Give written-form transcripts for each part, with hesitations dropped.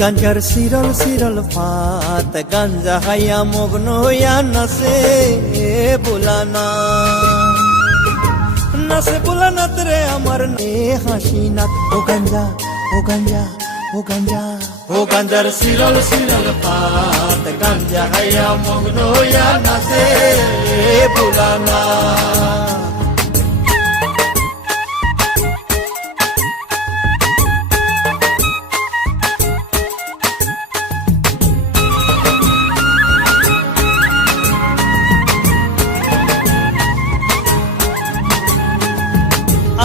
গাঞ্জার সিরল সিরল ফাত গাঞ্জা হাইয়া মগ্ন হইয়া নাচে বুলানা নাচে বুলানাত রে আমার নে হাসি নাত ও গাঞ্জা ও গাঞ্জা ও গাঞ্জা ও গাঞ্জার সিরল সিরল ফাত গাঞ্জা হাইয়া মগ্ন হইয়া নাচে বুলানা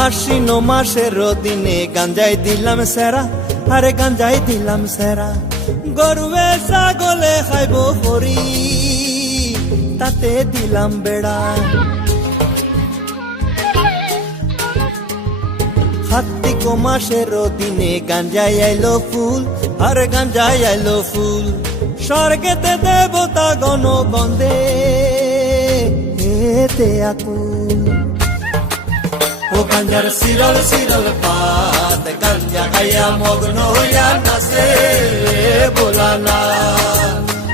আশ্বিন মাসের দিনে গাঞ্জাই দিলাম সেরা আরে গাঞ্জাই দিলাম সেরা গরুয়ে ছাগলে খাইব হরি তাতে দিলাম বেড়া কার্তিক মাসের দিনে গাঞ্জাই আইলো ফুল আরে গাঞ্জাই আইলো ফুল স্বর্গেতে দেবতা গণ বন্দে হেতে আকুল ও গাঞ্জার সিরল সিরল পাত গাঞ্জা খাইয়া মগ্ন হইয়া নাচে বুলানা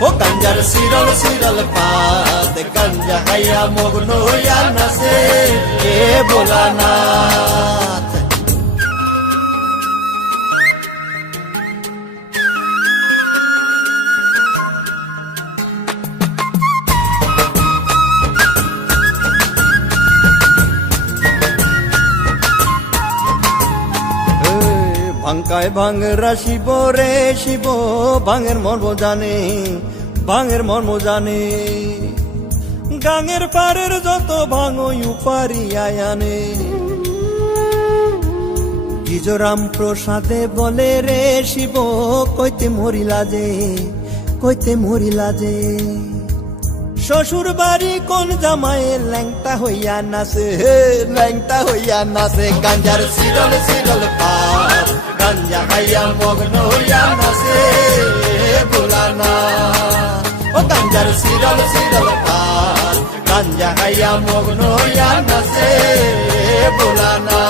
ও গাঞ্জার সিরল সিরল পাত গাঞ্জা খাইয়া মগ্ন হইয়া নাচে বুলানা ভাঙ্কায় ভাঙরা শিব রে শিব ভাঙের মর্ম জানে ভাঙের মর্ম জানে গাঙের পারের যত ভাঙই উপারি আয়ানে গিজরাম প্রসাদে বলে রে শিব কইতে মরিলা যে কইতে মরিলা যে শ্বশুর বাড়ি কোন জামাইয়ের ল্যাংটা হইয়া নাচে ল্যাংটা হইয়া নাচে গাঞ্জার সিরল সিরল পাত গাঞ্জা খাইয়া মগ্ন হইয়া নাচে বুলানা ও গাঞ্জার সিরল সিরল পাত গাঞ্জা খাইয়া মগ্ন হইয়া নাচে বুলানা